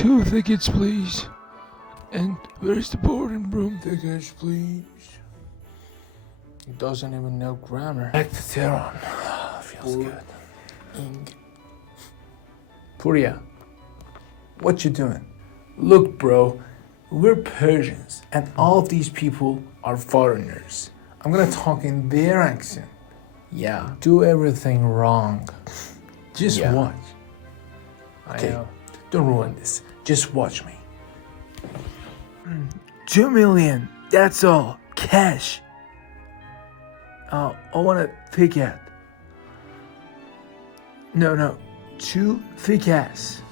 2 tickets, please. And where's the boarding room tickets, please? He doesn't even know grammar. Back to Tehran. Feels good. Pourya, what you doing? Look, bro, we're Persians, and all of these people are foreigners. I'm gonna talk in their accent. Yeah, do everything wrong. Just watch. Okay, don't ruin this. Just watch me. 2 million, that's all. Cash. I want a ticket. No, 2 tickets.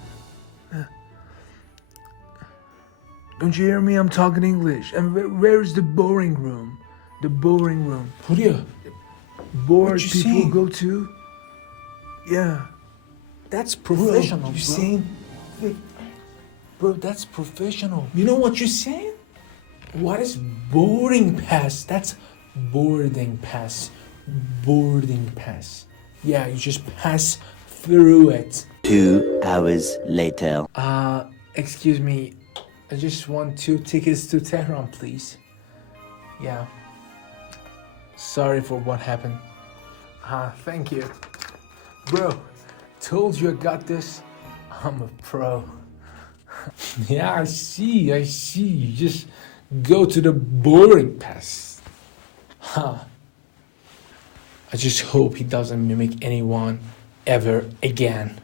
Don't you hear me? I'm talking English. And where's the boring room? The boring room. Pourya, Bored you people saying? go to? Yeah. That's professional, Bro, bro. you saying? Bro, that's professional. You know what you're saying? What is boarding pass? That's boarding pass. Boarding pass. Yeah, you just pass through it. 2 hours later. Excuse me. I just want 2 tickets to Tehran, please. Yeah. Sorry for what happened. Thank you. Bro, told you I got this. I'm a pro. Yeah, I see. You just go to the boarding pass. I just hope he doesn't mimic anyone ever again.